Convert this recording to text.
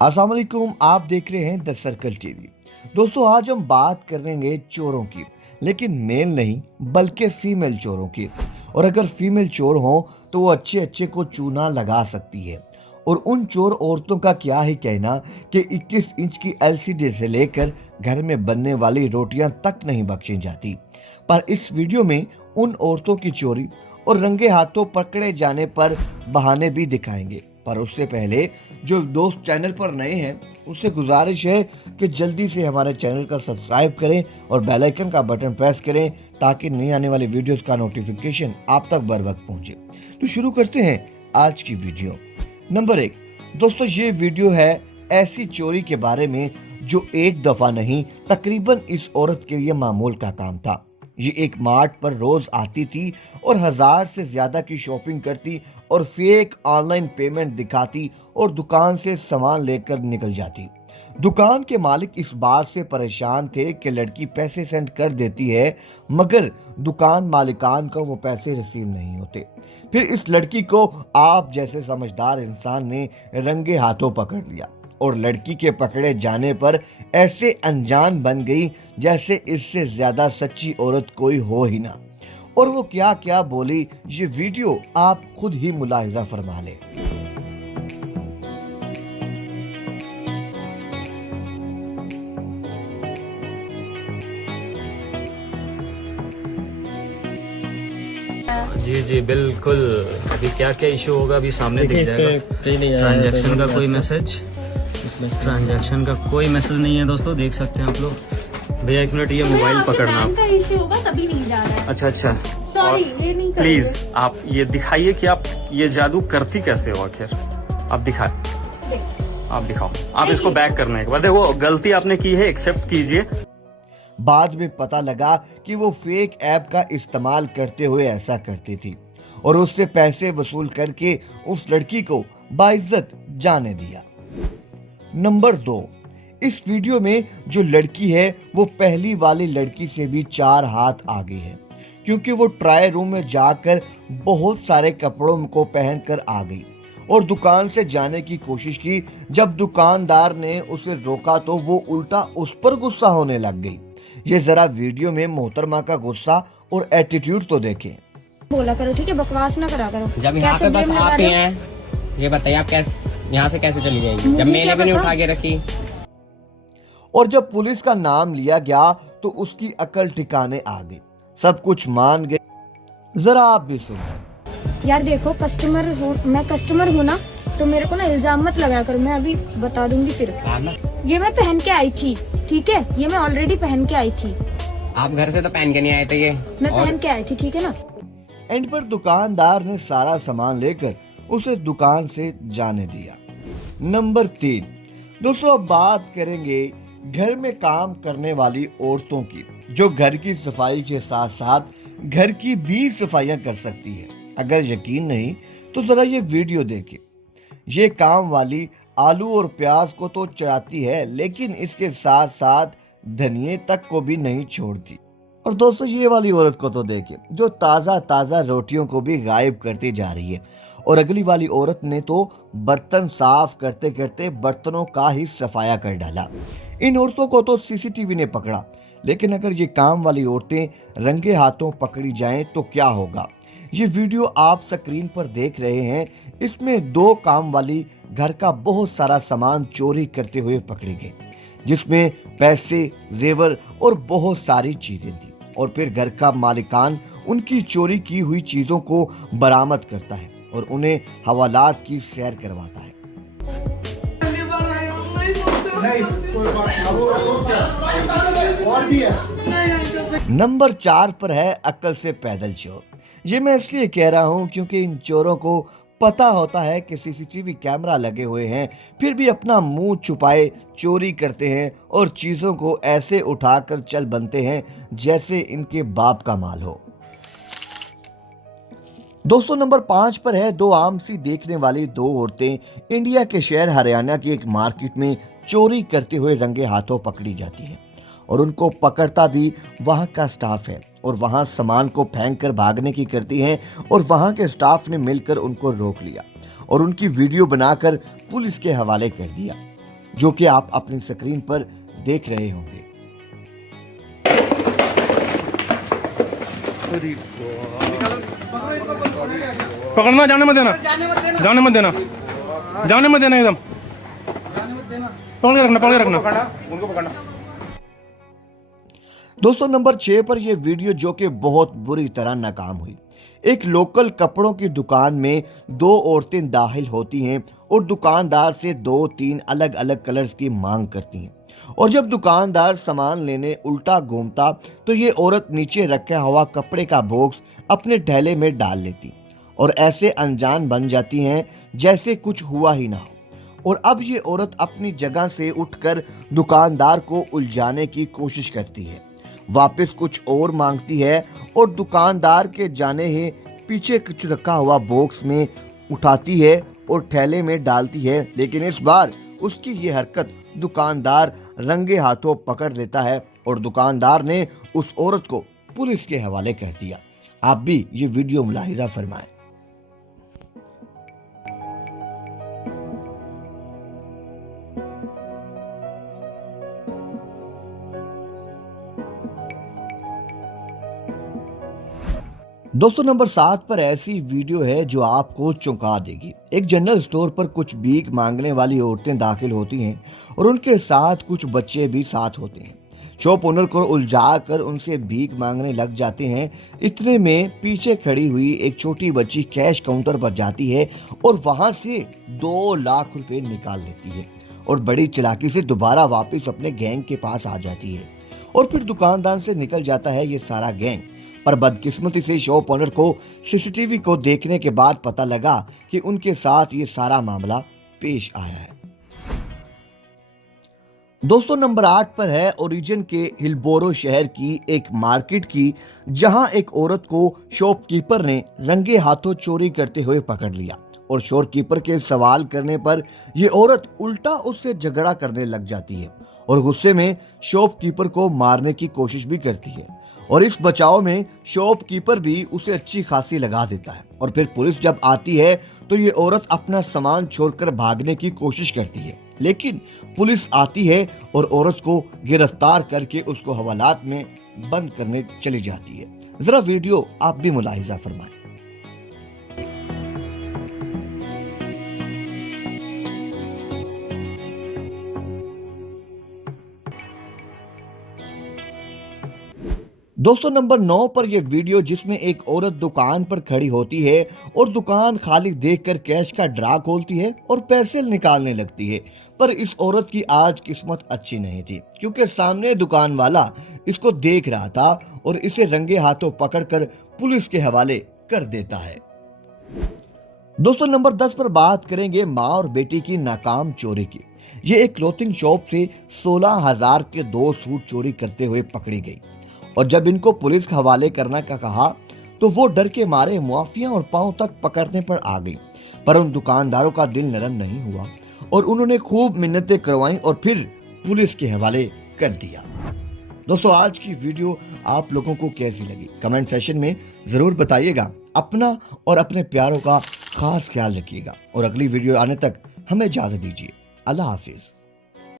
अस्सलाम वालेकुम, आप देख रहे हैं द सर्कल टीवी। दोस्तों, आज हम बात करेंगे चोरों की, लेकिन मेल नहीं बल्कि फीमेल चोरों की। और अगर फीमेल चोर हो तो वो अच्छे अच्छे को चूना लगा सकती है। और उन चोर औरतों का क्या ही कहना कि 21 इंच की एलसीडी से लेकर घर में बनने वाली रोटियां तक नहीं बख्शी जाती। पर इस वीडियो में उन औरतों की चोरी और रंगे हाथों पकड़े जाने पर बहाने भी दिखाएंगे। पर उससे पहले जो दोस्त चैनल पर नए हैं उससे गुजारिश है कि जल्दी से हमारे चैनल का सब्सक्राइब करें और बेल आइकन का बटन प्रेस करें ताकि नई आने वाली वीडियोस का नोटिफिकेशन आप तक बर वक्त पहुंचे। तो शुरू करते हैं आज की वीडियो। नंबर 1, दोस्तों ये वीडियो है ऐसी चोरी के बारे में जो एक दफा नहीं तकरीबन इस औरत के लिए मामूल का काम था। ये एक मार्ट पर रोज आती थी और 1000 से ज्यादा की शॉपिंग करती और फेक ऑनलाइन पेमेंट दिखाती और दुकान से सामान लेकर निकल जाती। दुकान के मालिक इस बात से परेशान थे कि लड़की पैसे सेंड कर देती है मगर दुकान मालिकान को वो पैसे रिसीव नहीं होते। फिर इस लड़की को आप जैसे समझदार इंसान ने रंगे हाथों पकड़ लिया और लड़की के पकड़े जाने पर ऐसे अनजान बन गई जैसे इससे ज्यादा सच्ची औरत कोई हो ही ना। और वो क्या क्या बोली ये वीडियो आप खुद ही मुलाहिजा फरमा लें। जी जी बिल्कुल। अभी क्या क्या इशू होगा अभी सामने दिख जाएगा। ट्रांजैक्शन का कोई मैसेज, ट्रांजैक्शन का कोई मैसेज नहीं है दोस्तों, देख सकते हैं आप लोग। भैया एक मिनट, ये मोबाइल पकड़ना आप। का इशू होगा तभी नहीं जा रहा है। अच्छा अच्छा, सॉरी ये नहीं करोगे। प्लीज आप ये दिखाइए कि आप ये जादू करती कैसे हो आखिर। आप दिखाए, आप दिखाओ। आप इसको बैक करना है एक बार। देखो गलती आपने की है, एक्सेप्ट कीजिए। बाद में पता लगा कि वो फेक ऐप का इस्तेमाल करते हुए ऐसा करती थी और उससे पैसे वसूल करके उस लड़की को बाइज्जत जाने दिया। नंबर 2, इस वीडियो में जो लड़की है वो पहली वाली लड़की से भी 4 हाथ आगे है, क्योंकि वो ट्रायल रूम में जाकर बहुत सारे कपड़ों को पहनकर आ गई और दुकान से जाने की कोशिश की। जब दुकानदार ने उसे रोका तो वो उल्टा उस पर गुस्सा होने लग गई। ये जरा वीडियो में मोहतरमा का गुस्सा और एटीट्यूड तो देखें। बोला करो ठीक है, बकवास ना करा करो। जब यहाँ पे बस आप ही हैं, ये बताइए आप कैसे यहाँ से कैसे चली जाएंगी जब मैंने भी नहीं उठा के रखी। और जब पुलिस का नाम लिया गया तो उसकी अकल ठिकाने आ गई, सब कुछ मान गई। जरा आप भी सुनिए। यार देखो, कस्टमर हो, मैं कस्टमर हूँ ना, तो मेरे को ना इल्जाम मत लगाया करो। मैं अभी बता दूंगी फिर। ये मैं पहन के आई थी, ठीक है, ये मैं ऑलरेडी पहन के आई थी। आप घर से तो पहन के नहीं आए थे ये। मैं पहन के आई थी, ठीक है ना। एंड पर दुकानदार ने सारा सामान लेकर उसे दुकान से जाने दिया। नंबर 3, दोस्तों अब बात करेंगे घर में काम करने वाली औरतों की, जो घर की सफाई के साथ साथ घर की भी सफाइयां कर सकती है। अगर यकीन नहीं तो जरा ये वीडियो देखें। ये काम वाली आलू और प्याज को तो चढ़ाती है लेकिन इसके साथ साथ धनिये तक को भी नहीं छोड़ती। और दोस्तों ये वाली औरत को तो देखिए जो ताज़ा ताज़ा रोटियों को भी गायब करती जा रही है। और अगली वाली औरत ने तो बर्तन साफ करते करते बर्तनों का ही सफाया कर डाला। इन औरतों को तो सीसीटीवी ने पकड़ा, लेकिन अगर ये काम वाली औरतें रंगे हाथों पकड़ी जाएं तो क्या होगा। ये वीडियो आप स्क्रीन पर देख रहे हैं, इसमें 2 काम वाली घर का बहुत सारा सामान चोरी करते हुए पकड़े गए, जिसमें पैसे, जेवर और बहुत सारी चीजें थी। और फिर घर का मालिकान उनकी चोरी की हुई चीजों को बरामद करता है और उन्हें हवालात की सैर करवाता है। नंबर 4 पर है अक्ल से पैदल चोर। ये मैं इसलिए कह रहा हूँ क्योंकि इन चोरों को पता होता है कि सीसीटीवी कैमरा लगे हुए हैं, फिर भी अपना मुंह छुपाए चोरी करते हैं और चीजों को ऐसे उठाकर चल बनते हैं जैसे इनके बाप का माल हो। दोस्तों नंबर 5 पर है 2 आम सी देखने वाली 2 औरतें इंडिया के शहर हरियाणा की एक मार्केट में चोरी करते हुए रंगे हाथों पकड़ी जाती है और उनको पकड़ता भी वहां का स्टाफ है और वहां सामान को फेंक कर भागने की करती हैं और वहां के स्टाफ ने मिलकर उनको रोक लिया और उनकी वीडियो बनाकर पुलिस के हवाले कर दिया। जो कि आप अपनी स्क्रीन पर देख रहे होंगे। पकड़ना, जाने मत देना, जाने मत देना, जाने मत देना, एकदम पकड़ के रखना, उनको पकड़ना। दोस्तों नंबर 6 पर यह वीडियो जो कि बहुत बुरी तरह नाकाम हुई। एक लोकल कपड़ों की दुकान में 2 औरतें दाखिल होती हैं और दुकानदार से 2-3 अलग अलग कलर्स की मांग करती हैं, और जब दुकानदार सामान लेने उल्टा घूमता तो ये औरत नीचे रखा हुआ कपड़े का बॉक्स अपने ढेले में डाल लेती और ऐसे अनजान बन जाती हैं जैसे कुछ हुआ ही ना हो। और अब ये औरत अपनी जगह से उठकर दुकानदार को उलझाने की कोशिश करती है, वापस कुछ और मांगती है और दुकानदार के जाने ही पीछे कुछ रखा हुआ बॉक्स में उठाती है और थैले में डालती है। लेकिन इस बार उसकी ये हरकत दुकानदार रंगे हाथों पकड़ लेता है और दुकानदार ने उस औरत को पुलिस के हवाले कर दिया। आप भी ये वीडियो मुलाहिजा फरमाएं। दोस्तों नंबर 7 पर ऐसी वीडियो है जो आपको चौंका देगी। एक जनरल स्टोर पर कुछ भीख मांगने वाली औरतें दाखिल होती हैं और उनके साथ कुछ बच्चे भी साथ होते हैं। शॉप ओनर को उलझाकर उनसे भीख मांगने लग जाते हैं। इतने में पीछे खड़ी हुई एक छोटी बच्ची कैश काउंटर पर जाती है और वहां से 2 लाख रुपए निकाल लेती है और बड़ी चालाकी से दोबारा वापस अपने गैंग के पास आ जाती है और फिर दुकानदार से निकल जाता है ये सारा गैंग। पर बदकिस्मती से शॉप ओनर को सीसीटीवी को देखने के बाद पता लगा कि उनके साथ ये सारा मामला पेश आया है। दोस्तों नंबर 8 पर है ओरिजिन के हिलबोरो शहर की एक मार्केट की, जहां एक औरत को शॉपकीपर ने रंगे हाथों चोरी करते हुए पकड़ लिया और शॉपकीपर के सवाल करने पर यह औरत उल्टा उससे झगड़ा करने लग जाती है और गुस्से में शॉपकीपर को मारने की कोशिश भी करती है। और इस बचाव में शॉपकीपर भी उसे अच्छी खासी लगा देता है और फिर पुलिस जब आती है तो ये औरत अपना सामान छोड़कर भागने की कोशिश करती है, लेकिन पुलिस आती है और औरत को गिरफ्तार करके उसको हवालात में बंद करने चली जाती है। जरा वीडियो आप भी मुलाहिजा फरमाएं। दोस्तों नंबर 9 पर यह वीडियो जिसमें एक औरत दुकान पर खड़ी होती है और दुकान खाली देखकर कैश का ड्रा खोलती है और पैसे निकालने लगती है। पर इस औरत की आज किस्मत अच्छी नहीं थी, क्योंकि सामने दुकान वाला इसको देख रहा था और इसे रंगे हाथों पकड़कर पुलिस के हवाले कर देता है। दोस्तों नंबर 10 पर बात करेंगे माँ और बेटी की नाकाम चोरी की। ये एक क्लोथिंग शॉप से 16,000 के 2 सूट चोरी करते हुए पकड़ी गई और जब इनको पुलिस के हवाले करने का कहा तो वो डर के मारे मुआफिया और पांव तक पकड़ने पर आ गई। पर उन दुकानदारों का दिल नरम नहीं हुआ और उन्होंने खूब मिन्नतें करवाई और फिर पुलिस के हवाले कर दिया। दोस्तों आज की वीडियो आप लोगों को कैसी लगी कमेंट सेशन में जरूर बताइएगा। अपना और अपने प्यारों का खास ख्याल रखिएगा और अगली वीडियो आने तक हमें इजाजत दीजिए। अल्लाह हाफिज।